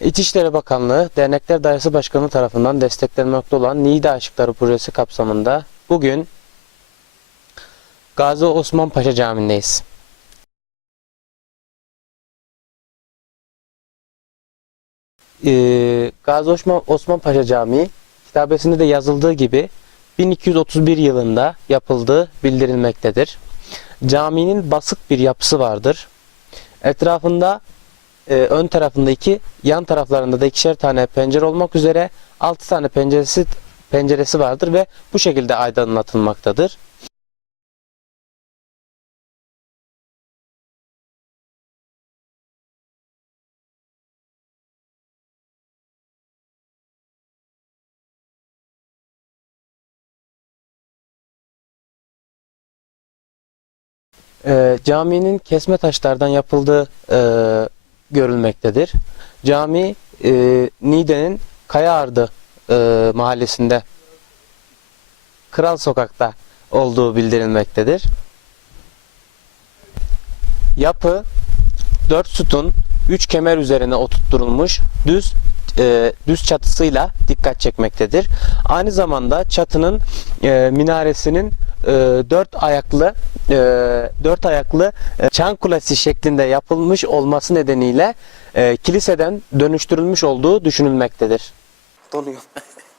İçişleri Bakanlığı Dernekler Dairesi Başkanı tarafından desteklenmekte olan Niğde Aşıkları Projesi kapsamında bugün Gazi Osman Paşa Camii'ndeyiz. Ee, Gazi Osman, Osman Paşa Camii kitabesinde de yazıldığı gibi 1231 yılında yapıldığı bildirilmektedir. Caminin basık bir yapısı vardır. Etrafında e, ön tarafında iki, yan taraflarında da ikişer tane pencere olmak üzere 6 tane penceresi penceresi vardır ve bu şekilde aydınlatılmaktadır. E, caminin kesme taşlardan yapıldığı e, görülmektedir. Cami e, Niğde'nin Kayaardı e, mahallesinde Kral Sokak'ta olduğu bildirilmektedir. Yapı 4 sütun 3 kemer üzerine oturtturulmuş düz e, düz çatısıyla dikkat çekmektedir. Aynı zamanda çatının e, minaresinin e, dört ayaklı e, dört ayaklı e, çan kulesi şeklinde yapılmış olması nedeniyle e, kiliseden dönüştürülmüş olduğu düşünülmektedir. Donuyor.